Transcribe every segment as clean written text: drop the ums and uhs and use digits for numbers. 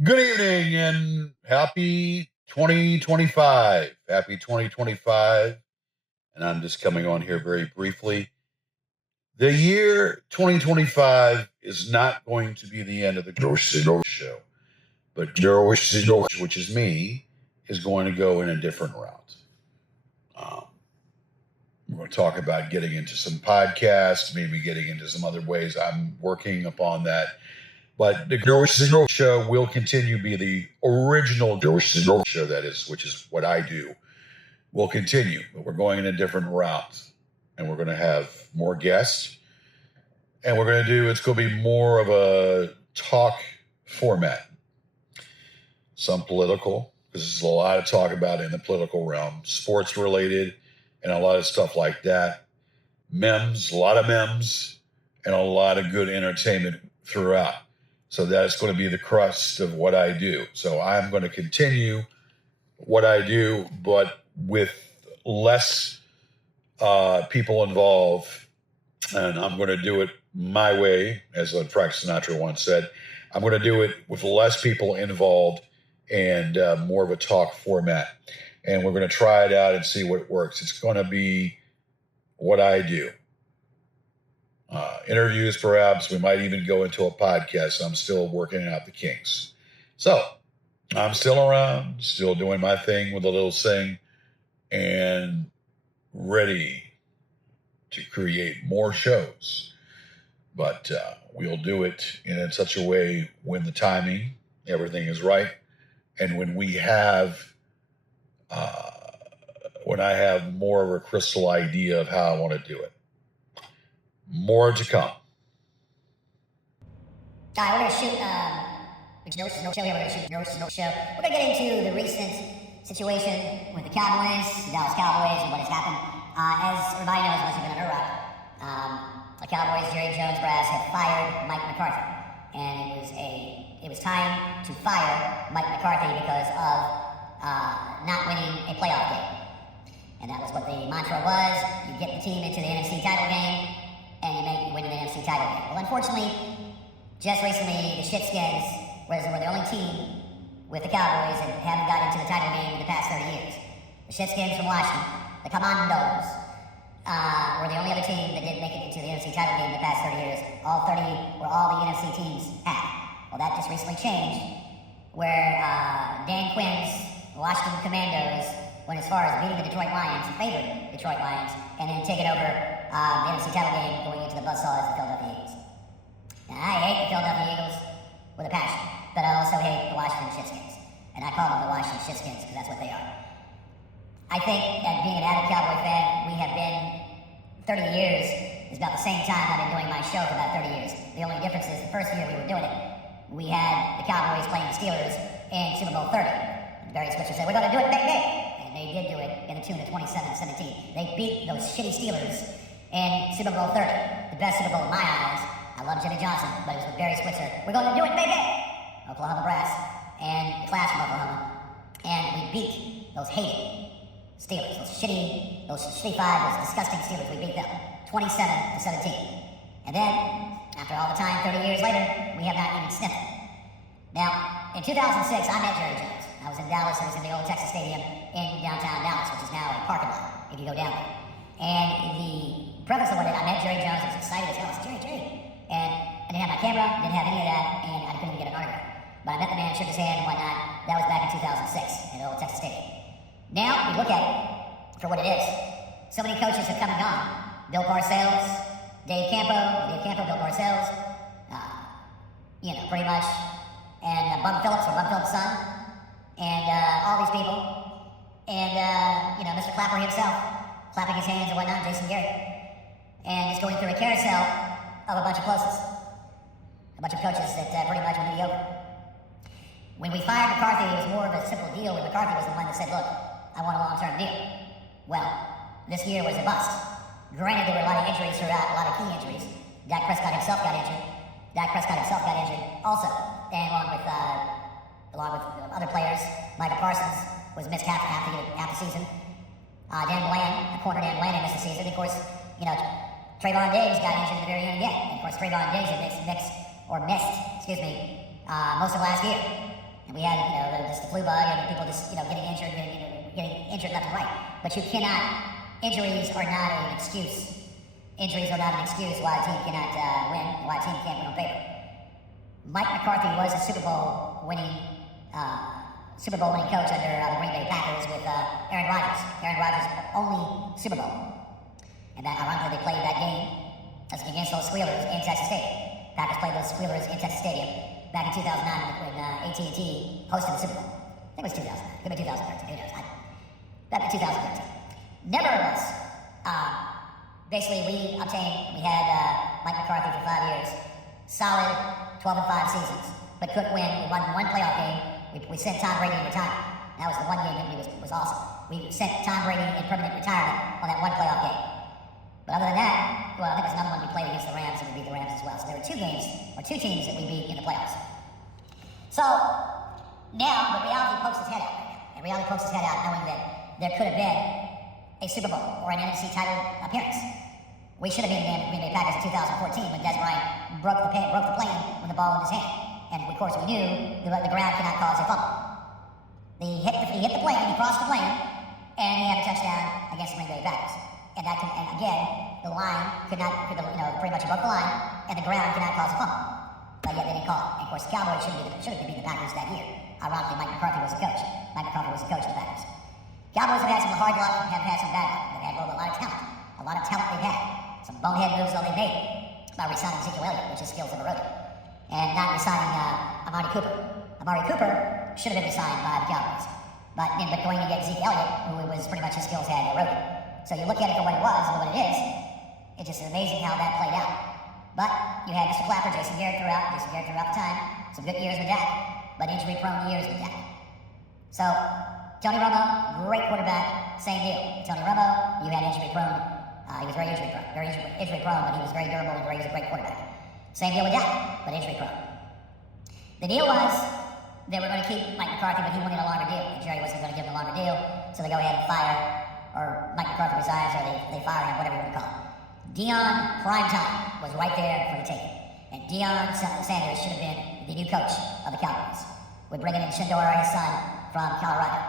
Good evening and happy 2025. Happy 2025. And I'm just coming on here very briefly. The year 2025 is not going to be the end of the show, but Joe, which is me, is going to go in a different route. Um, we're going to talk about getting into some podcasts, maybe getting into some other ways. I'm working upon that. But the Joe Show will continue to be the original Joe Show, that is, which is what I do, will continue. But we're going in a different route. And we're going to have more guests. And it's going to be more of a talk format. Some political, because there's a lot to talk about in the political realm, sports related, and a lot of stuff like that. Memes, a lot of memes, and a lot of good entertainment throughout. So that's going to be the crust of what I do. So I'm going to continue what I do, but with less people involved. And I'm going to do it my way, as Frank Sinatra once said. I'm going to do it with less people involved and more of a talk format. And we're going to try it out and see what works. It's going to be what I do. Interviews, perhaps. We might even go into a podcast. I'm still working out the kinks. So I'm still around, still doing my thing with a little sing, and ready to create more shows. But we'll do it in such a way when the timing, everything is right, and when we have, when I have more of a crystal idea of how I want to do it. More to come. All right, we're going to shoot no show here. We're going to shoot no show. We're going to get into the recent situation with the Cowboys, the Dallas Cowboys, and what has happened. As everybody knows, unless you've been under a rock, the Cowboys, Jerry Jones brass, had fired Mike McCarthy, and it was time to fire Mike McCarthy because of not winning a playoff game. And that was what the mantra was. You get the team into the NFC title game, and you win the NFC title game. Well, unfortunately, just recently, the Shitskins were the only team with the Cowboys that haven't gotten into the title game in the past 30 years. The Shitskins from Washington, the Commandos, were the only other team that didn't make it into the NFC title game in the past 30 years. All the NFC teams have. Well, that just recently changed, where Dan Quinn's Washington Commandos went as far as beating the Detroit Lions, favored Detroit Lions, and then taking over the NFC title game, going into the buzzsaw as the Philadelphia Eagles. Now, I hate the Philadelphia Eagles with a passion, but I also hate the Washington Shitskins. And I call them the Washington Shitskins because that's what they are. I think that being an avid Cowboy fan, we have been 30 years is about the same time I've been doing my show for about 30 years. The only difference is the first year we were doing it, we had the Cowboys playing the Steelers in Super Bowl 30. And Barry Switzer said, we're going to do it big, big. And they did do it in the tune of 27-17. They beat those shitty Steelers in Super Bowl 30. The best Super Bowl in my eyes. I love Jimmy Johnson, but it was with Barry Switzer. We're going to do it, baby! Oklahoma Brass and the class from Oklahoma. And we beat those hated Steelers, those shitty 5, those disgusting Steelers. We beat them 27-17. And then, after all the time, 30 years later, we have not even sniffed it. Now, in 2006, I met Jerry Jones. I was in Dallas. I was in the old Texas Stadium in downtown Dallas, which is now a parking lot, if you go down there. And the preface of what I met Jerry Jones. I was excited as hell. I said, Jerry. And I didn't have my camera, didn't have any of that, and I couldn't even get an autograph. But I met the man, shook his hand and whatnot. That was back in 2006 in the old Texas Stadium. Now, we look at it for what it is. So many coaches have come and gone. Bill Parcells, Dave Campo, Bill Parcells, pretty much. And Bud Phillips, or Bud Phillips' son. And all these people. And, Mr. Clapper himself, clapping his hands and whatnot, Jason Garrett. And just going through a carousel of a bunch of closes. A bunch of coaches that pretty much were mediocre. When we fired McCarthy, it was more of a simple deal where McCarthy was the one that said, look, I want a long-term deal. Well, this year was a bust. Granted, there were a lot of injuries throughout, a lot of key injuries. Dak Prescott himself got injured also. And along with other players, Michael Parsons was missed half the season. Dan Bland, corner Dan Bland missed the season. Of course, Trayvon Diggs got injured at the very end again. And of course, Trayvon Diggs had missed most of last year. And we had, just the flu bug and people just, getting injured, getting injured left and right. But injuries are not an excuse. Injuries are not an excuse why a team cannot win, why a team can't win on paper. Mike McCarthy was a Super Bowl winning coach under the Green Bay Packers with Aaron Rodgers. Aaron Rodgers' only Super Bowl. And that, ironically, they played that game against those Squealers in Texas Stadium. Packers played those Squealers in Texas Stadium back in 2009 when AT&T hosted the Super Bowl. I think it was 2009. Could be 2013. Who knows? Back in 2013. Nevertheless, basically we had Mike McCarthy for 5 years. Solid 12-5 seasons, but couldn't win. We won one playoff game. We sent Tom Brady in retirement. That was the one game that was awesome. We sent Tom Brady in permanent retirement on that one playoff game. But other than that, well, I think there's another one we played against the Rams and we beat the Rams as well. So there were two teams that we beat in the playoffs. So now the reality pokes its head out right now. And reality pokes its head out knowing that there could have been a Super Bowl or an NFC title appearance. We should have been the Green Bay Packers in 2014 when Des Bryant broke the plane with the ball in his hand. And of course we knew the ground cannot cause a fumble. He hit the plane, he crossed the plane, and he had a touchdown against the Green Bay Packers. And again, the line pretty much broke the line, and the ground cannot cause a fumble. But yet they didn't call it. And of course, the Cowboys should have beat the Packers that year. Ironically, Mike McCarthy was the coach. Mike McCarthy was the coach of the Packers. Cowboys have had some hard luck, have had some bad luck. They've had a lot of talent. A lot of talent they've had. Some bonehead moves though they've made by re-signing Ezekiel Elliott, which his skills have eroded. And not re-signing Amari Cooper. Amari Cooper should have been re-signed by the Cowboys. But going to get Zeke Elliott, who was pretty much his skills had eroded. So you look at it for what it was and what it is, it's just amazing how that played out. But you had Mr. Clapper, Jason Garrett throughout the time. Some good years with Dak, but injury-prone years with Dak. So, Tony Romo, great quarterback, same deal. Tony Romo, you had injury-prone. He was very injury-prone, but he was very durable and he was a great quarterback. Same deal with Dak, but injury-prone. The deal was they were going to keep Mike McCarthy, but he wanted a longer deal. And Jerry wasn't going to give him a longer deal, so they go ahead and fire, or Mike McCarthy resigns, or they fire him, whatever you want to call it. Deion Primetime was right there for the taking. And Deion Sanders should have been the new coach of the Cowboys. We're bringing in Shindora, his son, from Colorado.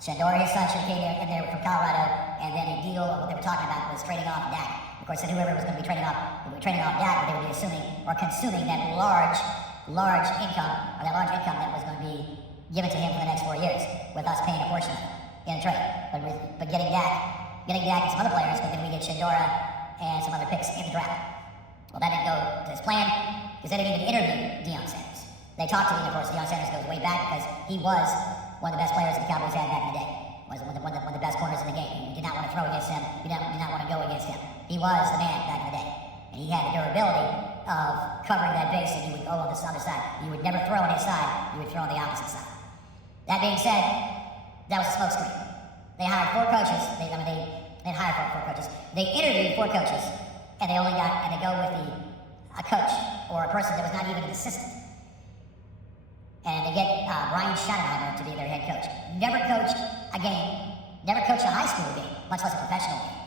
Shindora, his son, should have came in there from Colorado, and then a deal of what they were talking about was trading off Dak. Of course, whoever was going to be trading off Dak, but they would be assuming or consuming that large income that was going to be given to him for the next 4 years, with us paying a portion of it in a trade. But getting Dak and some other players, but then we get Shindora and some other picks in the draft. Well, that didn't go to his plan because they didn't even interview Deion Sanders. They talked to him, of course. Deion Sanders goes way back because he was one of the best players that the Cowboys had back in the day. Was one of the best corners in the game. You did not want to throw against him. You did not want to go against him. He was the man back in the day. And he had the durability of covering that base, and you would go on this other side. You would never throw on his side. You would throw on the opposite side. That being said, that was a smokescreen. They hired 4 coaches. They didn't hire 4 coaches. They interviewed 4 coaches, and they go with a coach or a person that was not even an assistant. And they get Brian Schottenheimer to be their head coach. Never coached a game, never coached a high school game, much less a professional game.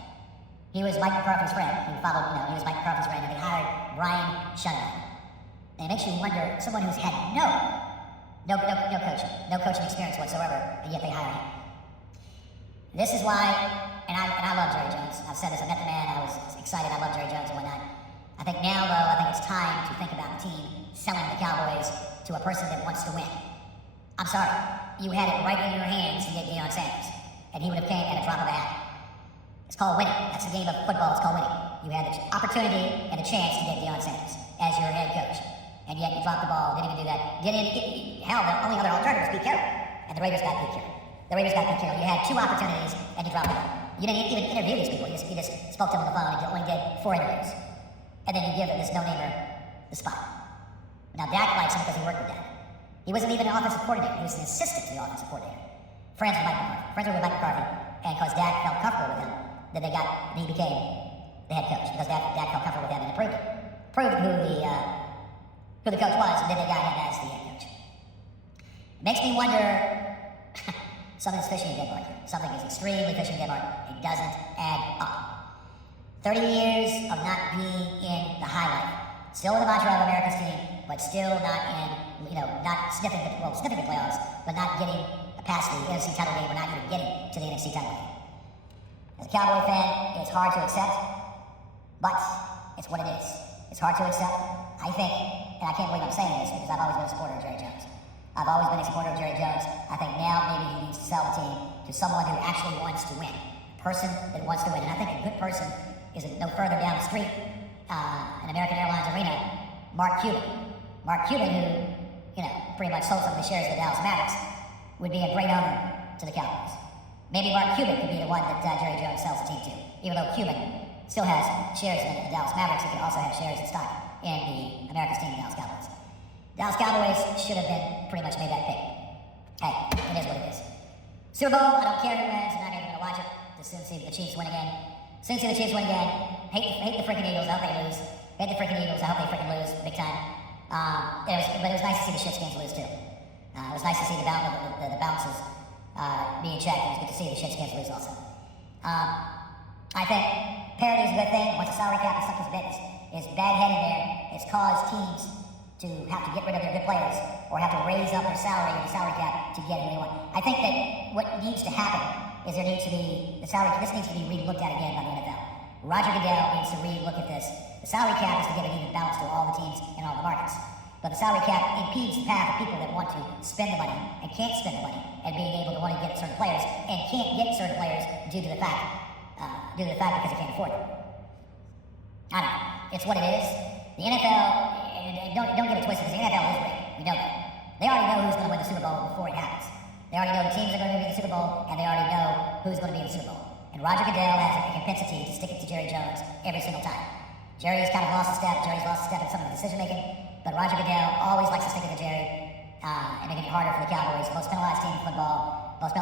He was Mike McCarthy's friend. He was Mike McCarthy's friend, and they hired Brian Schottenheimer. And it makes you wonder, someone who's had no coaching experience whatsoever, and yet they hire him. This is why, and I love Jerry Jones. I've said this, I met the man, I was excited, I love Jerry Jones and whatnot. I think now, though, it's time to think about the team selling the Cowboys to a person that wants to win. I'm sorry, you had it right in your hands to get Deion Sanders, and he would have came at a drop of a hat. It's called winning. That's the game of football, it's called winning. You had the opportunity and the chance to get Deion Sanders as your head coach, and yet you dropped the ball, didn't even do that. Hell, the only other alternative was Pete Carroll, and the Raiders got Pete Carroll. You had 2 opportunities, and you dropped the ball. You didn't even interview these people. You just spoke to them on the phone, and you only did 4 interviews. And then you give this no-namer the spot. Now, Dak likes him because he worked with Dak. He wasn't even an offensive coordinator. He was an assistant to the offensive coordinator. Friends with Mike McCarthy. And because Dak felt comfortable with him, then he became the head coach. Because Dak felt comfortable with him and proved who the coach was, and then they got him as the head coach. It makes me wonder, something's fishing in Denmark. Something is extremely fishing in Denmark. It doesn't add up. 30 years of not being in the highlight. Still in the mantra of America's team, but still not in, not sniffing the playoffs, but not getting past the NFC title game, or not even getting to the NFC title game. As a Cowboy fan, it's hard to accept, but it's what it is. It's hard to accept. I think, and I can't believe I'm saying this because I've always been a supporter of Jerry Jones. I've always been a supporter of Jerry Jones. I think now maybe he needs to sell the team to someone who actually wants to win. A person that wants to win. And I think a good person is no further down the street in American Airlines Arena, Mark Cuban. Mark Cuban, who, pretty much sold some of the shares of the Dallas Mavericks, would be a great owner to the Cowboys. Maybe Mark Cuban could be the one that Jerry Jones sells the team to. Even though Cuban still has shares in the Dallas Mavericks, he could also have shares in stock in the America's team, the Dallas Cowboys. Dallas Cowboys should have been pretty much made that pick. Hey, it is what it is. Super Bowl, I don't care who wins. I'm not even going to watch it. Just soon see the Chiefs win again. Soon see the Chiefs win again. Hate the freaking Eagles. I hope they lose. Hate the freaking Eagles. I hope they freaking lose big time. But it was nice to see the Shitskins lose too. It was nice to see the bounces being checked. It was good to see the Shitskins lose also. I think parity is a good thing. Once the salary cap is stuck his bad head in there, it's caused teams to have to get rid of their good players or have to raise up their salary and the salary cap to get who they want. I think that what needs to happen is this needs to be re-looked at again by the NFL. Roger Goodell needs to re-look at this. The salary cap is to give an even balance to all the teams in all the markets. But the salary cap impedes the path of people that want to spend the money and can't spend the money, and being able to want to get certain players and can't get certain players due to the fact because they can't afford them. I don't know. It's what it is. The NFL, and don't get it twisted, because the NFL is rigged. We know that. They already know who's going to win the Super Bowl before it happens. They already know the teams that are going to be in the Super Bowl, and they already know who's going to be in the Super Bowl. And Roger Goodell has a compensity to stick it to Jerry Jones every single time. Jerry's kind of lost a step. Jerry's lost a step in some of the decision making, but Roger Goodell always likes to stick it to Jerry and making it harder for the Cowboys. Most penalized team in football, most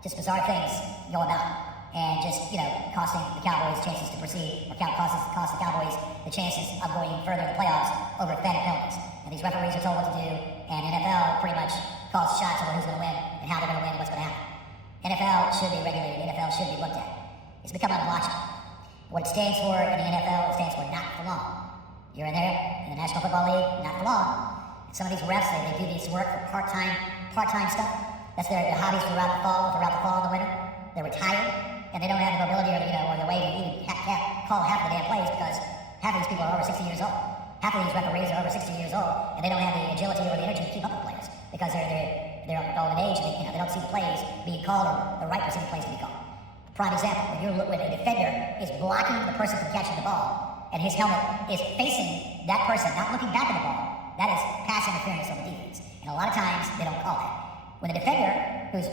just bizarre things go about. And just, costing the Cowboys chances to proceed, or cost the Cowboys the chances of going further in the playoffs over pathetic penalties. And these referees are told what to do, and NFL pretty much calls shots over who's going to win and how they're going to win and what's going to happen. NFL should be regulated. NFL should be looked at. It's become unwatchable. What it stands for in the NFL, it stands for not for long. You're in there in the National Football League, not for long. And some of these refs, they do this work for part-time stuff. That's their hobbies throughout the fall and the winter. They're retired. And they don't have the mobility or the way to even call half the damn plays, because half of these people are over 60 years old. Half of these referees are over 60 years old, and they don't have the agility or the energy to keep up with players because they're old in age. And they don't see the plays being called, or the right receiving plays being called. Prime example: when a defender is blocking the person from catching the ball, and his helmet is facing that person, not looking back at the ball, that is pass interference on the defense. And a lot of times they don't call that. When the defender who's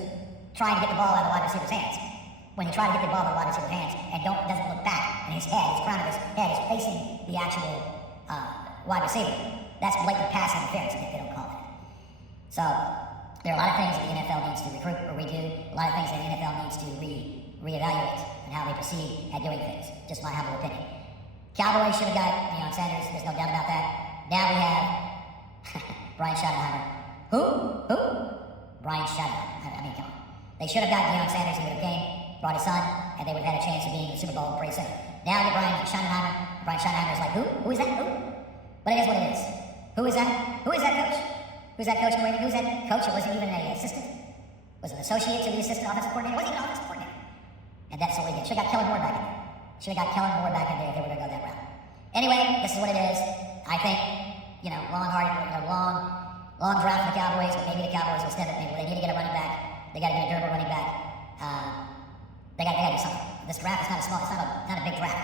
trying to get the ball out of the wide receiver's hands, when he tries to get the ball out of the wide receiver's hands and doesn't look back, and his crown of his head is facing the actual wide receiver, that's blatant pass interference, and they don't call that. So there are a lot of things that the NFL needs to recruit or redo. A lot of things that the NFL needs to reevaluate and how they proceed at doing things. Just my humble opinion. Cowboys should have got Yawn Sanders. There's no doubt about that. Now we have Brian Schottenheimer. Who? Brian Schottenheimer. I mean, come on. They should have got Yawn Sanders. He would have came, brought his son, and they would have had a chance of being in the Super Bowl pretty soon. Now you get Brian Schottenheimer. Brian Schottenheimer is like, who? Who is that? Who? But it is what it is. Who is that? Who is that coach? Who's that coach? Who's that coach? It wasn't even an assistant. Was an associate to the assistant offensive coordinator. It wasn't even an offensive coordinator. And that's what we did. Should have got Kellen Moore back in there. Should have got Kellen Moore back in there if they were going to go that route. Anyway, this is what it is. I think, long draft for the Cowboys, but maybe the Cowboys will step it. Maybe they need to get a running back. They got to get a durable running back. They got to do something. This draft is not a big draft.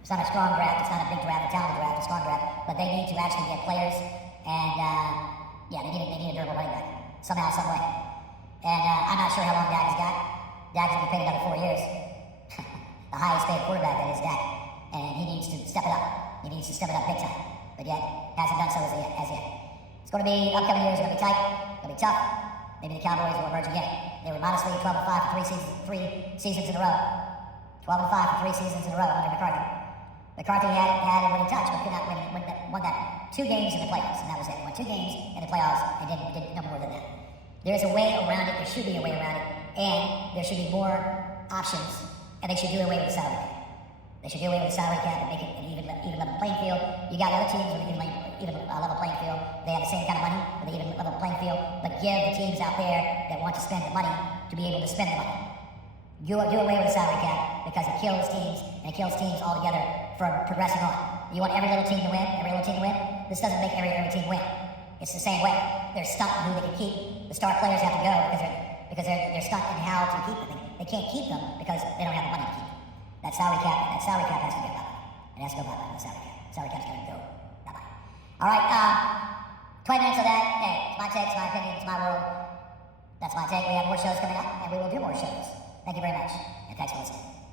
It's not a strong draft. It's not a big draft, a talented draft, a strong draft. But they need to actually get players, and they need a durable running back somehow, some way. And I'm not sure how long Dak has got. Dak has been paid another 4 years. The highest paid quarterback that is Dak, and he needs to step it up. He needs to step it up big time, but yet hasn't done so as yet. It's going to be upcoming years. Going to be tight. Going to be tough. Maybe the Cowboys will emerge again. They were modestly 12-5 for three seasons in a row. 12-5 for 3 seasons in a row under McCarthy. McCarthy had it winning touch, but could not won that 2 games in the playoffs, and that was it. Won 2 games in the playoffs and did no more than that. There's a way around it. There should be a way around it, and there should be more options, and they should do away with the salary cap. They should do away with the salary cap and make it an even level playing field. You got other teams with even even level playing field. They have the same kind of money, but they even level playing field. But give the teams out there that want to spend the money to be able to spend the money. Do away with the salary cap because it kills teams, and it kills teams altogether from progressing on. You want every little team to win, every little team to win? This doesn't make every team win. It's the same way. They're stuck in who they can keep. The star players have to go because they're stuck in how to keep them. They can't keep them because they don't have the money to keep them. That salary cap has to go bye-bye. It has to go bye-bye, the salary cap. Salary cap's gonna go bye-bye. All right, 20 minutes of that. Hey, it's my take, it's my opinion, it's my world. That's my take. We have more shows coming up, and we will do more shows. Thank you very much, and thanks for listening.